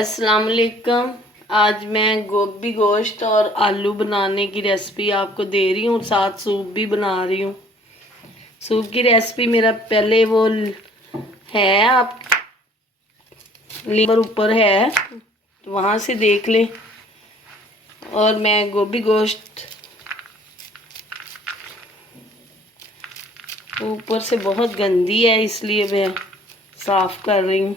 अस्सलाम वालेकुम। आज मैं गोभी गोश्त और आलू बनाने की रेसिपी आपको दे रही हूँ, साथ सूप भी बना रही हूँ। सूप की रेसिपी मेरा पहले वो है, आप लिंक पर ऊपर है तो वहाँ से देख लें। और मैं गोभी गोश्त ऊपर से बहुत गंदी है, इसलिए मैं साफ़ कर रही हूँ।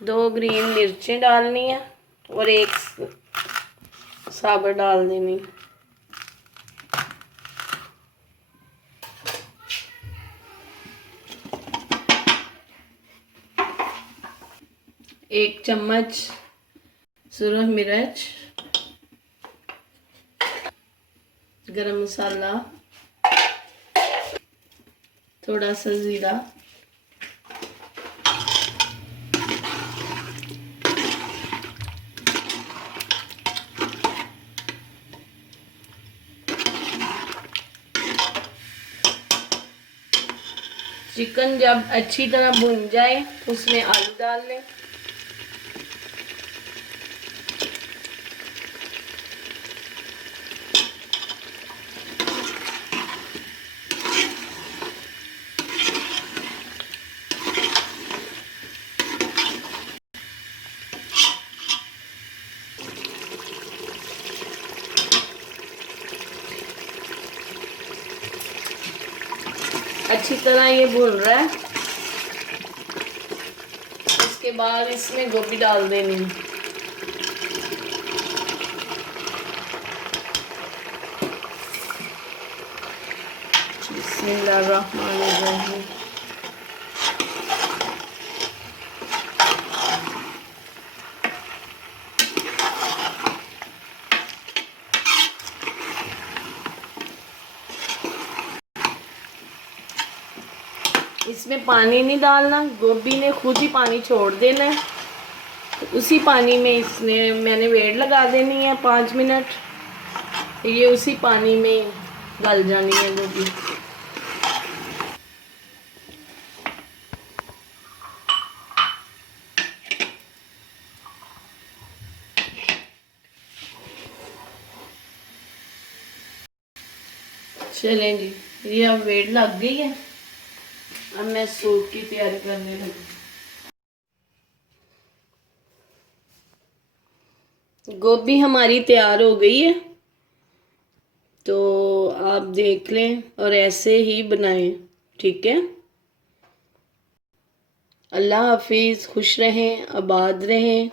दो ग्रीन मिर्चें डालनी है और एक साबुत डाल देनी। एक चम्मच सुरख मिर्च, गरम मसाला, थोड़ा सा ज़ीरा, चिकन जब अच्छी तरह भुन जाए तो उसमें आलू डाल लें। अच्छी तरह ये भुन रहा है। इसके बाद इसमें गोभी डाल देनी है। बिस्मिल्लाहिर्रहमानिर्रहीम। इसमें पानी नहीं डालना, गोभी ने खुद ही पानी छोड़ देना है। तो उसी पानी में इसने मैंने वेट लगा देनी है 5 मिनट। ये उसी पानी में गल जानी है गोभी। चलें जी, ये अब वेट लग गई है। अब मैं सूप की तैयारी करने लगी। गोभी हमारी तैयार हो गई है, तो आप देख लें और ऐसे ही बनाएं, ठीक है। अल्लाह हाफिज़, खुश रहें, आबाद रहें।